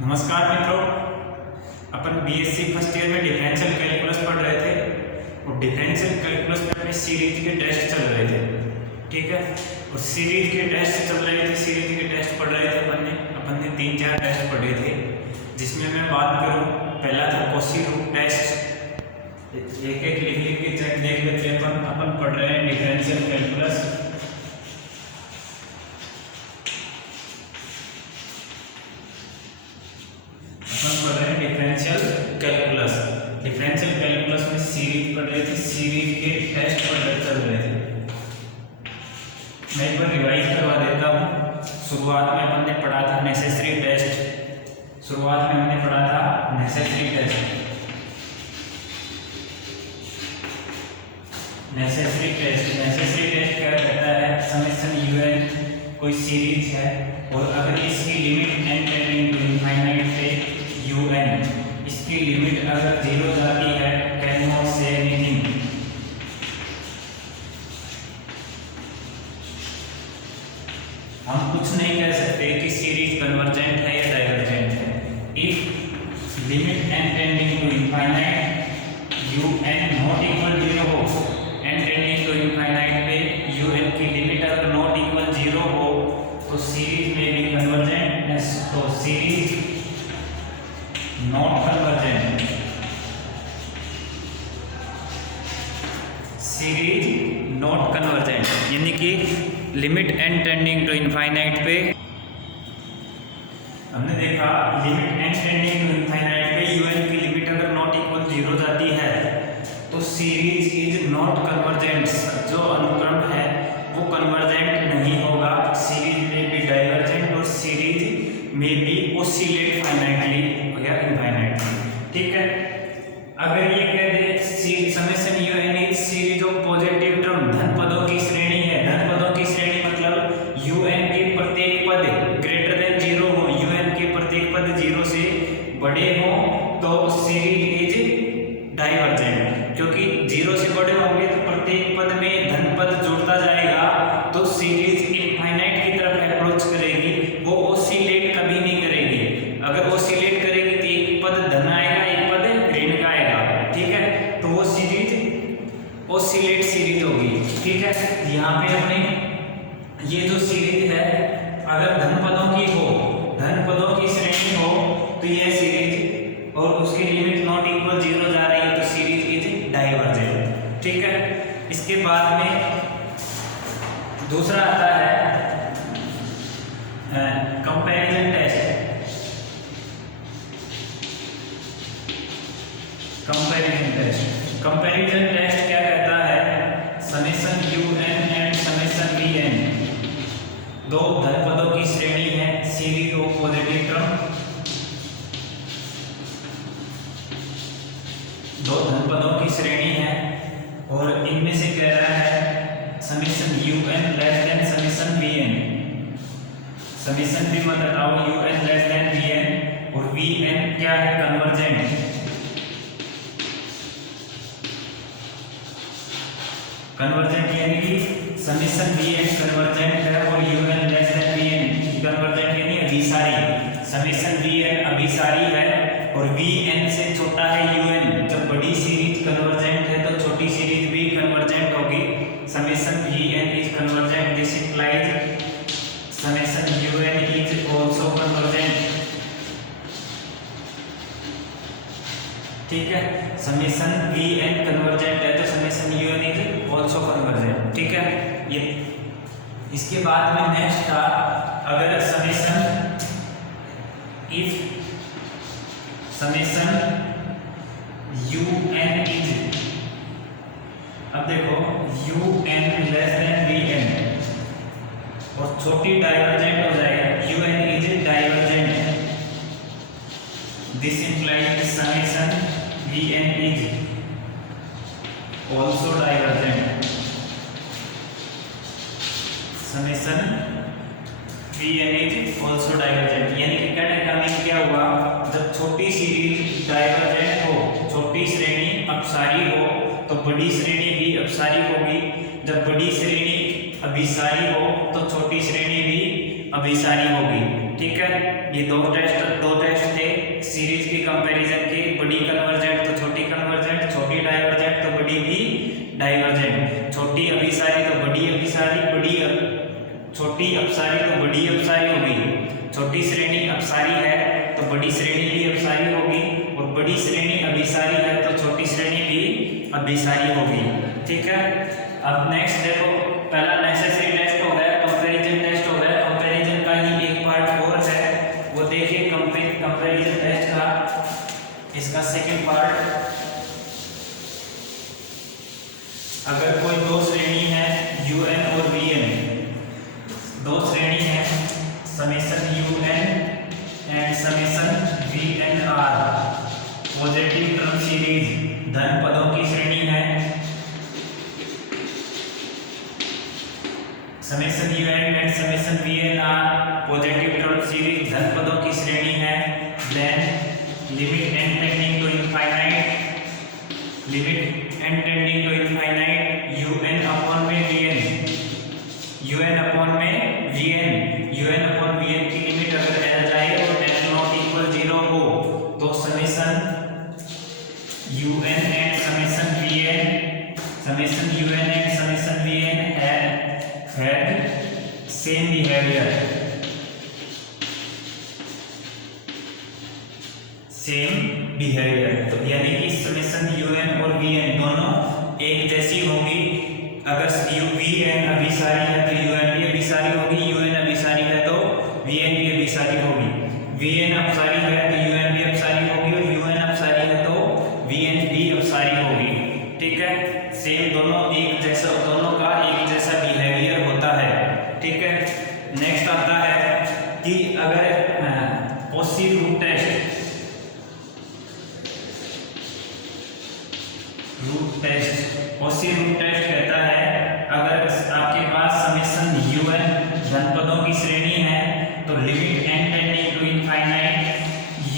नमस्कार मित्रों, अपन BSc first year में डिफरेंशियल कैलकुलस पढ़ रहे थे और डिफरेंशियल कैलकुलस में अपने सीरीज के टेस्ट चल रहे थे। ठीक है, और सीरीज के टेस्ट चल रहे थे, सीरीज के टेस्ट पढ़ रहे थे। अपन ने 3-4 टेस्ट पढ़े थे, जिसमें मैं बात करूं, पहला था कॉची रूट टेस्ट। एक एक लिख के चेक देख लेते हैं। अपन पढ़ रहे हैं डिफरेंशियल कैलकुलस। डिफरेंशियल कैलकुलस में सीरीज पढ़ रहे थे, सीरीज के टेस्ट चल रहे थे। मैं एक बार रिवाइज करवा देता हूँ। शुरुआत में अपन ने पढ़ा था नेसेसरी टेस्ट। शुरुआत में हमने पढ़ा था नेसेसरी टेस्ट। नेसेसरी टेस्ट क्या कहता है? समेशन यूएन कोई सीरीज है और अगर इसकी limit n tending to infinite पे यूएन, इसकी लिमिट अगर 0 जाती है, कैन नॉट से एनीथिंग। हम कुछ नहीं कह सकते कि सीरीज कन्वर्जेंट है या डाइवर्जेंट है। If limit n tending to infinite UN not equal 0 हो, n टेंडिंग टू इनफाइनाइट पे यूएन की लिमिट अगर नॉट इक्वल 0 हो, तो सीरीज में भी कन्वर्जेंट। तो series not convergent, series not convergent, यानी कि limit n tending to infinite पे हमने देखा, limit n tending to infinite पे यूएन की लिमिट अगर नॉट इक्वल 0 जाती है तो सीरीज इज नॉट कन्वर्जेंट। जो अनुक्रम है वो कन्वर्जेंट नहीं होगा। सीरीज में भी डाइवर्जेंट और सीरीज में भी ओसिलेट फाइनाइटली या इनफाइनाइटली। ठीक है, अगर ये कह दे summation UN is series of positive term, धन पदों की श्रेणी है। धन पदों की श्रेणी मतलब यूएन के प्रत्येक पद ग्रेटर देन 0 हो, यूएन के प्रत्येक पद 0 से बड़े हो तो सीरीज इज डाइवर्जेंट। क्योंकि 0 से बड़े होंगे तो प्रत्येक पद में धन पद जुड़ता जाएगा, तो सीरीज इनफाइनाइट की तरफ अप्रोच करेगी, वो ओसिलेट कभी नहीं करेगी। अगर ओसिलेट करेगी तो एक पद धन आएगा, एक पद ऋण का आएगा। ठीक है, तो वो सीरीज ओसिलेट सीरीज होगी। ठीक है, यहाँ पे हमने ये जो सीरीज है, अगर धन पदों की हो, धन पदों की श्रेणी हो, तो यह सीरीज और उसकी लिमिट नॉट इक्वल 0 जा रही है, तो सीरीज इज डाइवर्जेंट। ठीक है, इसके बाद में दूसरा आता है कंपैरिजन टेस्ट। कंपैरिजन टेस्ट क्या कहता है? Summation UN and summation VN, दो धन पदों की श्रेणी है, सीरीज ऑफ पॉजिटिव टर्म, दो धन पदों की श्रेणी है और इनमें से कह रहा है summation UN less than summation VN. Summation भी मत हटाओ, यूएन लेस देन वीएन, और वीएन क्या है? कन्वर्जेंट। कन्वर्जेंट यानी कि समेशन वीएन कन्वर्जेंट है और UN less than VN convergent यानी अभिसारी। समेशन वीएन अभिसारी है और वीएन से छोटा है यूएन। जब बड़ी सीरीज कन्वर्जेंट है तो छोटी सीरीज भी कन्वर्जेंट होगी। Summation VN is convergent, this implies summation UN is also convergent. ठीक है, समेशन वीएन कन्वर्जेंट है तो summation UN is also convergent. ठीक है, ये इसके बाद में नेक्स्ट था, अगर summation if summation UN is, अब देखो यूएन लेस देन वीएन और छोटी डाइवर्जेंट हो जाएगा, UN is divergent, this implies summation VN is also divergent. Summation VN is also divergent, यानी कि कहने का मीन क्या हुआ? जब छोटी सीरीज डाइवर्जेंट हो, छोटी श्रेणी अपसारी हो, तो बड़ी श्रेणी भी अपसारी होगी। जब बड़ी श्रेणी अभिसारी हो तो छोटी श्रेणी भी अभिसारी होगी। ठीक है। ये दो टेस्ट थे सीरीज के कंपैरिजन के, बड़ी कन्वर्जेंट तो छोटी कन्वर्जेंट, छोटी डाइवर्जेंट तो बड़ी भी डाइवर्जेंट, छोटी अभिसारी तो बड़ी अभिसारी, छोटी अपसारी तो बड़ी अपसारी होगी, छोटी श्रेणी अपसारी है तो बड़ी श्रेणी भी अपसारी होगी, और बड़ी श्रेणी अभिसारी है तो छोटी श्रेणी भी अभिसारी होगी, ठीक है। अब नेक्स्ट देखो, पहला नेसेसरी टेस्ट हो गया, कंपैरिजन टेस्ट हो गया, कंपैरिजन का ही एक पार्ट और है, वो देखिए कंपैरिजन टेस्ट का, इसका सेकंड पार्ट। अगर कोई दो श्रेणी है UN और VN, दो श्रेणी है summation UN and summation VNR, positive term series धन पदों की श्रेणी है, summation UN and summation VNR positive term series धन पदों की श्रेणी है, then limit n tending to infinite, limit n tending to infinite UN upon में VN, UN अपॉन में VN, UN अपॉन VN की लिमिट अगर आ जाए और n नॉट इक्वल 0 हो तो summation UN and summation VN, summation UN and summation VN had same behavior, same behaviour, तो यानी कि समेशन UN और VN दोनों एक जैसी होंगी। अगर VN अभिसारी है तो UN भी अभिसारी होगी, UN अभिसारी है तो VN भी अभिसारी होगी, VN अपसारी है तो UN भी अपसारी होगी, और UN अपसारी है तो VN भी अपसारी होगी, ठीक है। सेम दोनों एक जैसा, दोनों का एक जैसा बिहेवियर होता है, ठीक है। नेक्स्ट आता है कि अगर Cauchy root test, Cauchy root test कहता है अगर आपके पास समेशन UN धन पदों की श्रेणी है तो limit n tending to infinite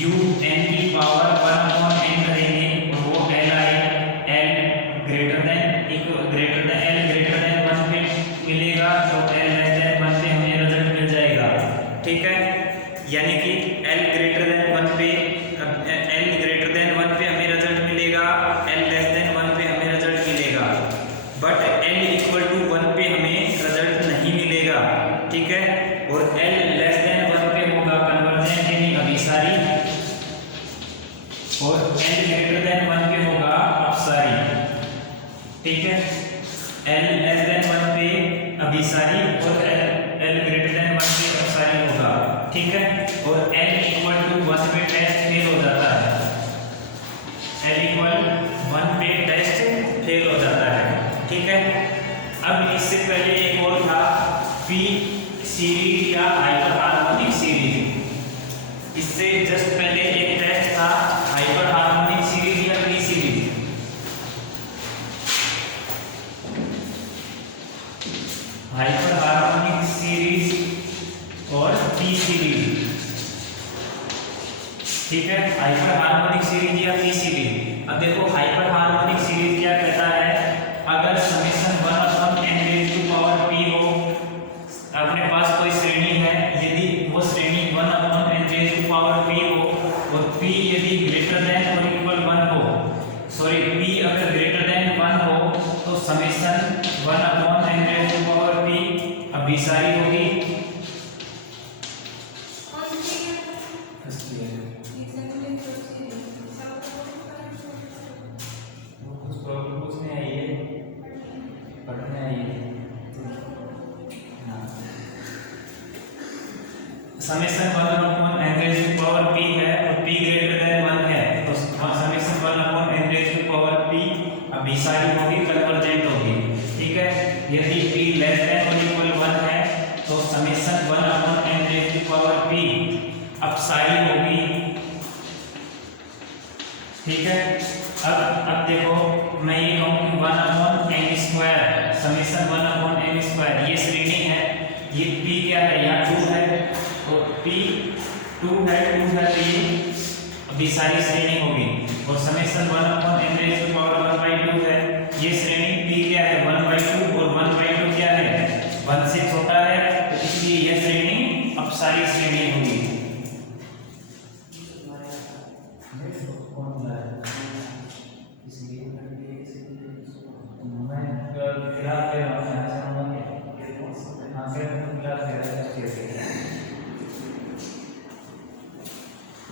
UN की पावर 1 अपॉन n करेंगे, और वो L ग्रेटर देन 1 पे मिलेगा, तो L लेस देन 1 पे हमें रिजल्ट मिल जाएगा, ठीक है। यानी कि L ग्रेटर देन 1 पे हमें रिजल्ट मिलेगा, L लेस देन 1 पे हमें रिजल्ट मिलेगा, बट L इक्वल टू 1 पे हमें रिजल्ट नहीं मिलेगा, ठीक है। और L लेस देन 1 पे होगा कन्वर्जेंट यानी अभिसारी, और L ग्रेटर देन 1 पे होगा अपसारी, ठीक है। L लेस देन 1 पे अभिसारी और L ग्रेटर देन 1 पे अपसारी होगा, ठीक है। और L इक्वल टू 1 पे टेस्ट फेल हो जाता है, L इक्वल 1 पे टेस्ट फेल हो जाता है, ठीक है। अब इससे पहले एक और था P सीरीज या हाइपर हार्मोनिक सीरीज, इससे जस्ट पहले एक टेस्ट था हाइपर हार्मोनिक सीरीज या P series. Hyper harmonic series और P सीरीज, ठीक है। हाइपर हार्मोनिक सीरीज या P सीरीज। अब देखो हाइपर हार्मोनिक सीरीज क्या कहता है, अगर summation 1 upon n raise to power p हो, अपने पास कोई श्रेणी है, यदि वो श्रेणी 1 upon n raise to power p हो और p यदि ग्रेटर देन और इक्वल 1 हो, सॉरी p अगर ग्रेटर देन 1 हो तो summation 1 upon n raise to power p अभिसारी होगी, summation 1 upon n raise to power p है और p ग्रेटर देन 1 है, तो summation 1 upon n raise to power p अभिसारी होगी, कन्वर्जेंट होगी, ठीक है। यदि p लेस देन और इक्वल 1 है तो summation 1 upon n raise to power p अपसारी होगी, ठीक है। अब देखो मैं ये कहूँ कि 1 upon n square, summation 1 upon n square ये श्रेणी है, ये p क्या है, यहाँ 2 है, तो p 2 है तो ये अभिसारी श्रेणी होगी, और summation 1 upon n raise to power 1/2 है, ये श्रेणी p क्या है 1/2, और 1/2 क्या है 1 से छोटा है, तो इसलिए यह श्रेणी अपसारी श्रेणी होगी, फॉर्मूला है, इसलिए मैं ग्राफ ले रहा हूँ यहाँ से हम यहाँ से ग्राफ ले रहा है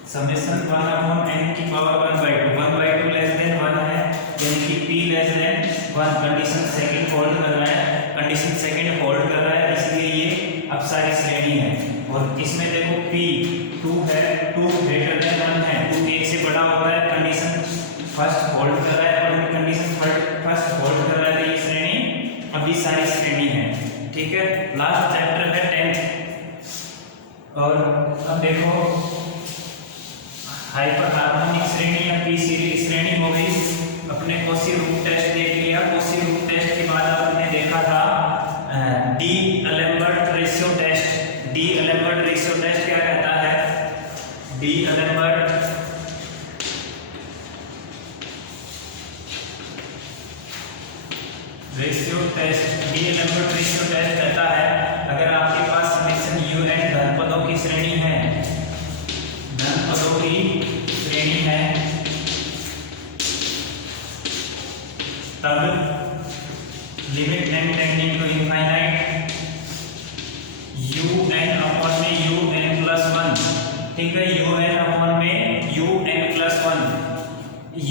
समेशन 1/n की पावर 1/2 लेस देन 1 है, यानी कि p less then 1। Condition second hold कर रहा है, कंडीशन सेकंड होल्ड कर रहा है, इसलिए ये अपसारी श्रेणी है। और इसमें देखो p 2 है, 2 ग्रेटर देन 1 है, 2 1 से बड़ा होता है, कंडीशन फर्स्ट होल्ड कर रहा है, और कंडीशन फर्स्ट होल्ड कर रहा है, तो ये श्रेणी अभिसारी श्रेणी है। ठीक है, लास्ट चैप्टर है 10th। और अब देखो हाइपर हार्मोनिक श्रेणी या पी सीरीज श्रेणी हो गई। अपने कॉची रूट टेस्ट देख लिया। कॉची रूट टेस्ट के बाद आपने देखा था D'Alembert ratio test. D'Alembert ratio test क्या कहता है? D'Alembert ratio test, D'Alembert ratio test कहता है अगर आपके पास समेशन un धन पदों की श्रेणी है, धन पदों की श्रेणी है, तब limit n tending to infinite un upon में un प्लस 1। ठीक है, un अपॉन में un प्लस 1।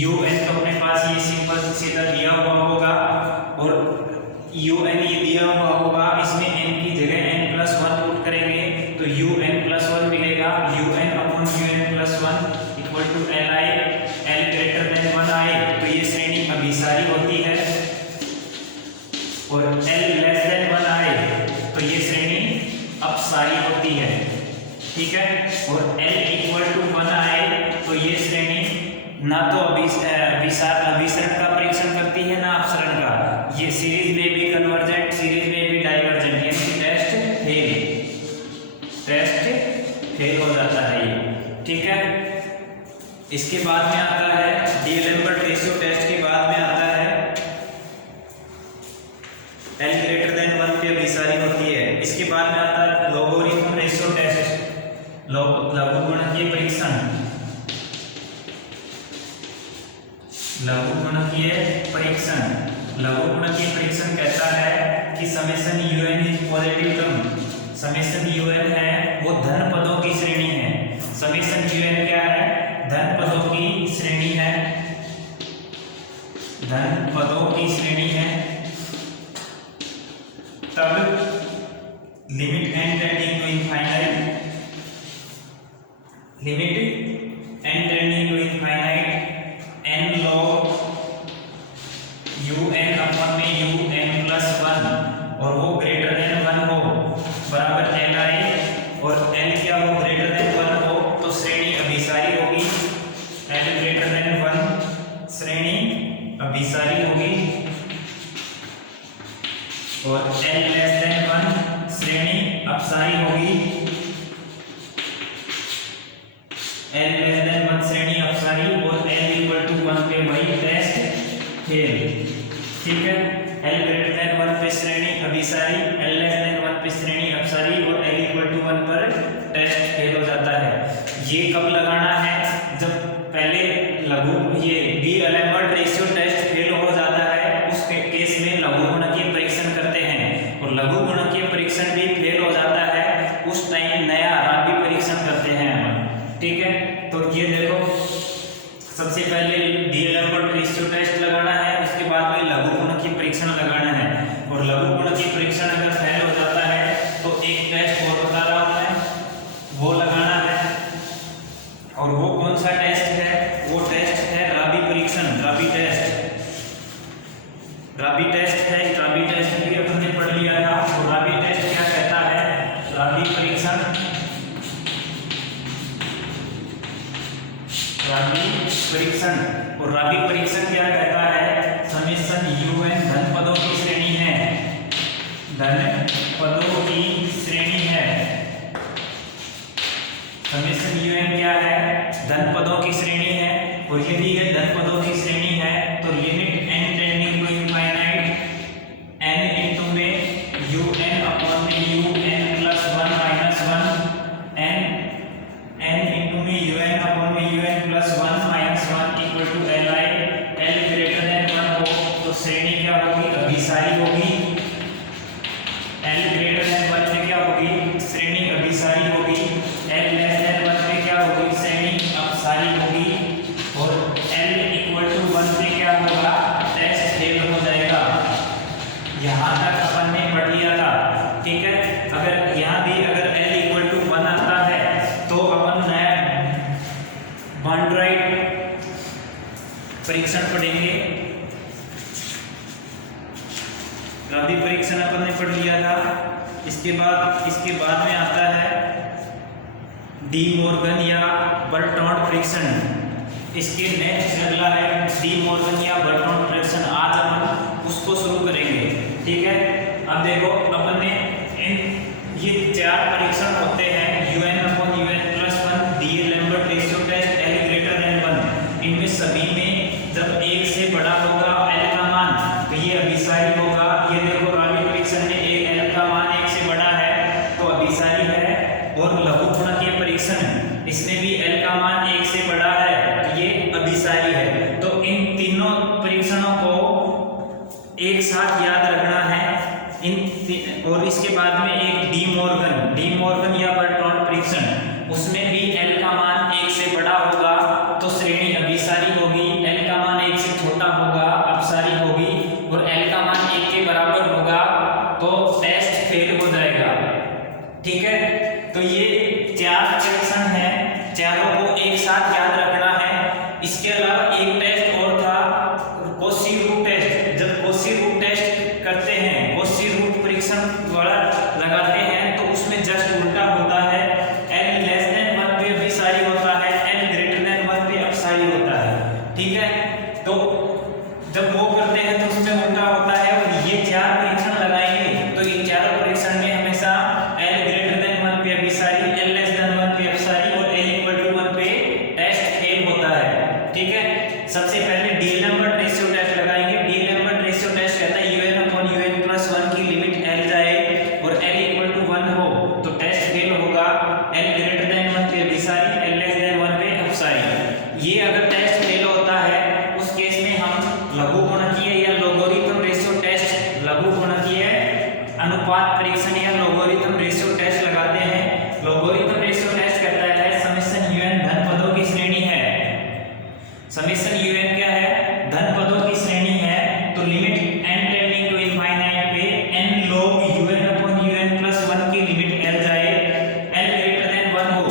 un तो अपने पास ये सिंपल सीधा दिया हुआ होगा, और un ये दिया हुआ होगा, इसमें n की जगह n प्लस 1 पुट करेंगे तो un प्लस 1 मिलेगा। un upon un plus 1 equal to li, l greater than 1 आए तो ये श्रेणी अभिसारी होती है, और l लेस देन 1 आए तो ये श्रेणी अपसारी होती है। ठीक है, और l इक्वल टू 1 आए तो ये श्रेणी ना तो अभिसरण का परीक्षण करती है ना अपसरण का। ये सीरीज में भी कन्वर्जेंट, सीरीज में भी डाइवर्जेंट, यानी कि टेस्ट फेल हो जाता है ये। ठीक है, इसके बाद में आता है डी एलेम्बर्ट रेशियो टेस्ट के बाद में आता है l ग्रेटर देन 1 पे अभिसारी होती है। इसके बाद में आता है लोगरिथम रेशियो टेस्ट, लघुगुणकीय परीक्षण। लघुगुणकीय परीक्षण, लघुगुणकीय परीक्षण कहता है कि summation un is positive term. Summation un है वो धन पदों की श्रेणी है। समेशन un क्या है? धन पदों की श्रेणी है, धन पदों की श्रेणी है, तब limit n tending to infinite, limit n tending to infinite n log un upon में un प्लस 1 और वो ग्रेटर देन 1 हो बराबर li, और n क्या हो ग्रेटर देन 1 हो तो श्रेणी अभिसारी होगी। n ग्रेटर देन 1 श्रेणी अभिसारी होगी, और n लेस देन 1 श्रेणी अपसारी होगी। n लेस देन 1 श्रेणी अपसारी, और n इक्वल टू 1 पे वही टेस्ट फेल। ठीक है, l ग्रेटर देन 1 पे श्रेणी अभिसारी, l लेस देन 1 पे श्रेणी अपसारी, और l इक्वल टू 1 पर टेस्ट फेल हो जाता है। ये कब लगाना है? जब पहले ये D Alembert ratio test fail हो जाता है, उस केस में लघुगुणकीय परीक्षण करते हैं, और लघुगुणकीय परीक्षण भी फेल हो जाता है, उस टाइम नया राबी परीक्षण करते हैं हम। ठीक है, तो ये देखो सबसे पहले डी एलेम्बर्ट रेशियो टेस्ट लगाना है, उसके बाद में लघुगुणकीय परीक्षण लगाना है, और लघुगुणकीय परीक्षण अगर फेल हो जाता है तो एक टेस्ट और बता रहा हूं मैं, वो लगाना है। और वो कौन सा टेस्ट है? वो टेस्ट है राबी परीक्षण, राबी टेस्ट। राबी टेस्ट है, राबी टेस्ट भी अपन ने पढ़ लिया था। और राबी टेस्ट क्या कहता है? राबी परीक्षण, राबी परीक्षण, और राबी परीक्षण क्या कहता है? समेशन un धन पदों की श्रेणी है, धन पदों की श्रेणी है। समेशन un क्या है? धन पदों की श्रेणी है, और यदि यह धन पदों की श्रेणी है तो limit n tending to infinite n into में un अपॉन में un plus 1 minus 1 n into में un अपॉन में un plus 1 minus 1 equal to L I, L greater than 1 हो तो श्रेणी क्या होगी, अभिसारी होगी। एल ग्रेटर देन 1 पे क्या होगी, श्रेणी अभिसारी होगी। एल लेस देन 1 पे क्या होगी, श्रेणी अपसारी होगी। और एल इक्वल टू 1 पे क्या होगा, टेस्ट फेल हो जाएगा। यहाँ तक अपन ने पढ़ लिया था, ठीक है। अगर यहाँ भी अगर एल इक्वल टू 1 आता है तो अपन नया बॉन्ड्राइट परीक्षण पढ़ेंगे। राबी परीक्षण अपन ने पढ़ लिया था। इसके बाद में आता है डी मॉर्गन या बर्टॉन्ड परीक्षण। इसके नेक्स्ट अगला है डी मॉर्गन या बर्टॉन्ड परीक्षण। आज अपन उसको शुरू करेंगे, ठीक है। अब देखो अपन ने ये 4 परीक्षण होते हैं, UN upon UN plus 1, DA Lambert ratio test, L greater than 1। इनमें सभी में जब 1 से बड़ा होगा L का मान तो ये अभिसारी होगा। ये देखो राबी परीक्षण में एक L का मान 1 से बड़ा है तो अभिसारी है। और लघुगुणकीय परीक्षण, इसमें भी L का मान 1 से बड़ा है तो ये अभिसारी है। तो इन तीनों परीक्षणों को एक साथ याद रखना है। और इसके बाद में एक डी मॉर्गन या बर्टॉन्ड परीक्षण, उसमें भी L का मान 1 से बड़ा होगा तो श्रेणी अभिसारी होगी। L का मान 1 से छोटा होगा, अपसारी होगी। और L का मान 1 के बराबर होगा तो टेस्ट फेल हो जाएगा, ठीक है। तो ये 4 परीक्षण हैं, चारों को एक साथ याद रखना है। इसके अलावा एक टेस्ट और था, कोशी रूट टेस्ट। जब कोशी रूट टेस्ट करते हैं, कोशी रूट परीक्षण द्वारा लगाते हैं तो उसमें जस्ट उल्टा होता है। L लेस देन 1 पे अभिसारी होता है, L ग्रेटर देन 1 पे अपसारी होता है, ठीक है। तो जब वो करते हैं तो उसमें उल्टा होता है। और ये 4 परीक्षण लगाएंगे तो इन चारों परीक्षण में हमेशा L ग्रेटर देन 1 पे अभिसारी, L लेस देन 1 पे अपसारी और L इक्वल टू 1 पे टेस्ट फेल होता है, ठीक है। सबसे पहले डी लैम्बर्ट रेशियो टेस्ट लगाएंगे। डी लैम्बर्ट रेशियो टेस्ट कहता है UN upon UN plus 1 की लिमिट L जाए और L इक्वल टू 1 हो तो टेस्ट फेल होगा। L ग्रेटर देन 1 पे अभिसारी, L लेस देन 1 पे अपसारी। ये अगर टेस्ट फेल होता है उस केस में हम लघुगुणकीय या लोगरिथम रेशियो टेस्ट, लघुगुणकीय अनुपात परीक्षण या लोगरिथम रेशियो टेस्ट लगाते हैं। लोगरिथम रेशियो टेस्ट कहता है समेशन UN धन पदों की श्रेणी है। समेशन UN क्या है, धन पदों की श्रेणी है। तो limit n tending to infinite पे n log UN upon UN plus 1 की लिमिट L जाए। L ग्रेटर देन 1 हो,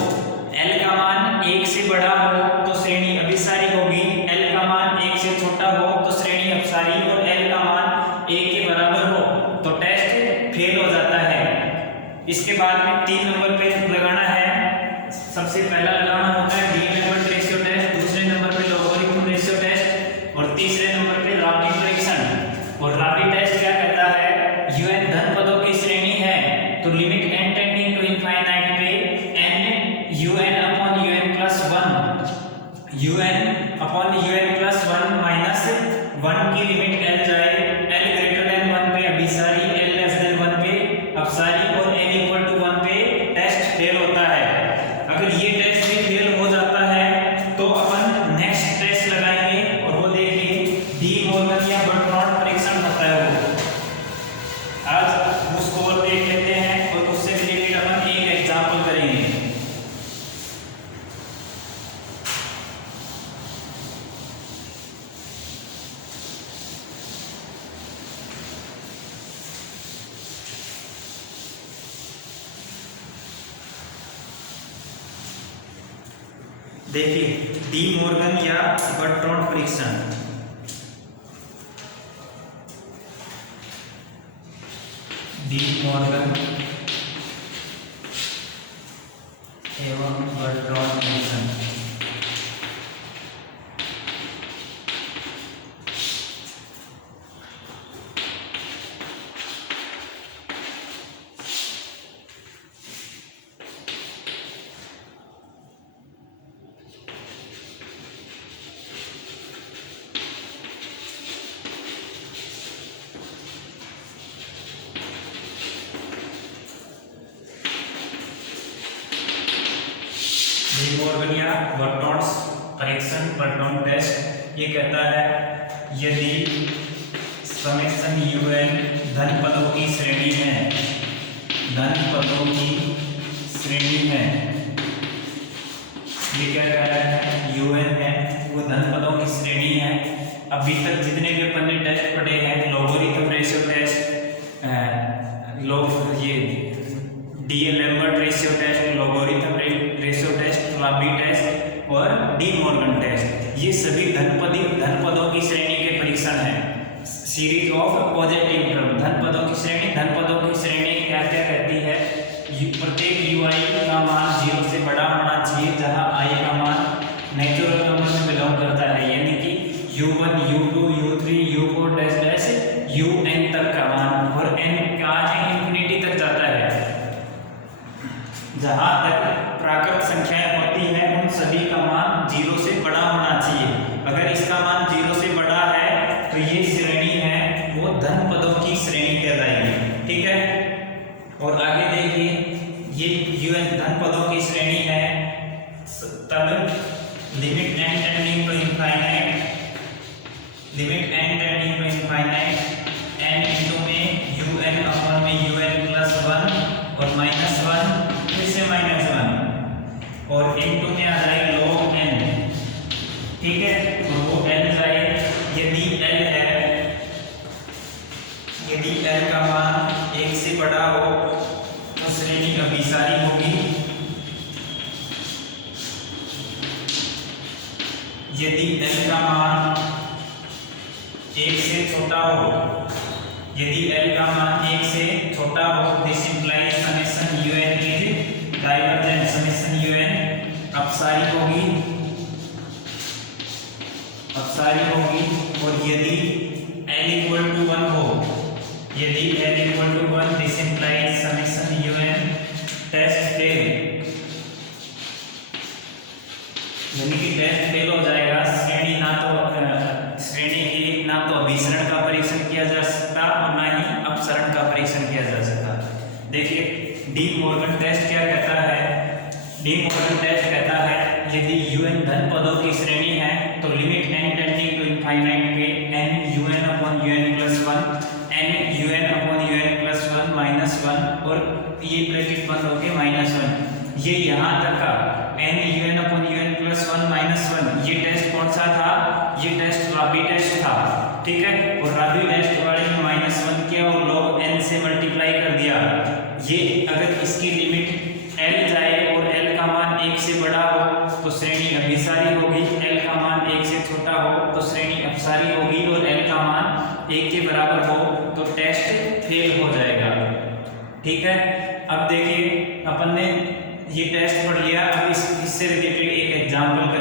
L का मान 1 से बड़ा हो तो श्रेणी अभिसारी होगी। L का मान 1 से छोटा हो तो श्रेणी अपसारी। और L का मान 1 के बराबर हो तो टेस्ट फेल हो जाता है। इसके बाद में 3 नंबर पे लगाना है। सबसे पहला लगाना होता है डी लैम्बर्ट रेशियो टेस्ट, दूसरे नंबर पे लोगरिथम रेशियो टेस्ट और तीसरे नंबर पे राबी परीक्षण। और राबी टेस्ट क्या कहता है, UN धन पदों की श्रेणी है तो limit n tending to infinite पे n UN upon UN plus 1, UN upon UN plus 1 minus 1 की लिमिट L जाए। L ग्रेटर देन 1 पे अभिसारी, L लेस देन 1 पे अपसारी और N इक्वल टू 1 पे टेस्ट फेल होता है। अगर ये टेस्ट भी फेल हो जाता है तो अपन नेक्स्ट टेस्ट लगाएंगे और वो देखिए डी मॉर्गन या बर्टॉन्ड परीक्षण होता है। वो आज उसको और देख लेते हैं और उससे रिलेटेड अपन एक एग्जांपल करेंगे। देखिए डी मॉर्गन या बर्टॉन्ड परीक्षण। डी मॉर्गन एवं बर्टॉन्ड परीक्षण। डी मॉर्गन या बर्टॉन्ड परीक्षण बर्नआउट टेस्ट ये कहता है यदि समेशन un धन पदों की श्रेणी है, धन पदों की श्रेणी है, ये क्या कह रहा है un है वो धन पदों की श्रेणी है। अभी तक जितने भी अपन ने टेस्ट पढ़े हैं लॉगरिथम रेशियो टेस्ट, ये D'Alembert ratio test, logarithm ratio test, फ्लाबी टेस्ट और डी मॉर्गन टेस्ट, ये सभी धन पदों की श्रेणी के परीक्षण हैं। सीरीज ऑफ पॉजिटिव टर्म, धन पदों की श्रेणी, धन पदों की श्रेणी क्या क्या कहती है, प्रत्येक ui का मान 0 से बड़ा होना चाहिए जहां i का मान नेचुरल नंबर से बिलोंग करता है, यानी कि u1 u2 u3 u4 dash dash un तक का मान, और n क्या है इंफिनिटी तक जाता है। जहां तक प्राकृत संख्याएं होती हैं उन सभी का मान 0 से बड़ा होना चाहिए। अगर इसका मान 0 से बड़ा है तो ये श्रेणी है वो धन पदों की श्रेणी कहलाएगी, ठीक है। और आगे देखिए ये un धन पदों की श्रेणी है तब limit n tending to infinite, limit n tending to infinite n into में un अपॉन में un प्लस 1 और माइनस 1 फिर से माइनस 1 और इनटू में आ जाए log n, ठीक है। और वो n जाए यदि l है, यदि l का मान 1 से बड़ा हो तो श्रेणी अभिसारी होगी, यदि l का मान 1 से छोटा हो, यदि l का मान 1 से छोटा हो this implies summation un is divergent, summation un अपसारी होगी, अपसारी होगी। और यदि l इक्वल टू 1 हो, यदि l equal to 1 this implies summation un test fail, यानी कि टेस्ट फेल हो जाएगा। श्रेणी ना तो श्रेणी की ना तो अभिसरण का परीक्षण किया जा सकता और ना ही अपसरण का परीक्षण किया जा सकता। देखिए डी मॉर्गन टेस्ट क्या कहता है, डी मॉर्गन टेस्ट कहता है यदि un धन पदों की श्रेणी है तो limit n tending to infinite पे n un upon un plus 1 n un upon un plus 1 minus 1 और ये ब्रैकेट बंद होके माइनस 1, ये यहाँ तक का n un upon un plus 1 minus 1, ये टेस्ट कौन सा था, ये टेस्ट राबी टेस्ट था, ठीक है। और राबी टेस्ट वाले में माइनस 1 किया और log n से मल्टीप्लाई कर दिया। ये अगर इसकी लिमिट l जाए और l का मान 1 से बड़ा हो तो श्रेणी अभिसारी होगी, l का मान 1 से छोटा हो तो श्रेणी अपसारी होगी और l का मान 1 के बराबर हो तो टेस्ट फेल हो जाएगा, ठीक है। अब देखिए अपन ने ये टेस्ट पढ़ लिया, अब इससे रिलेटेड एक एग्जांपल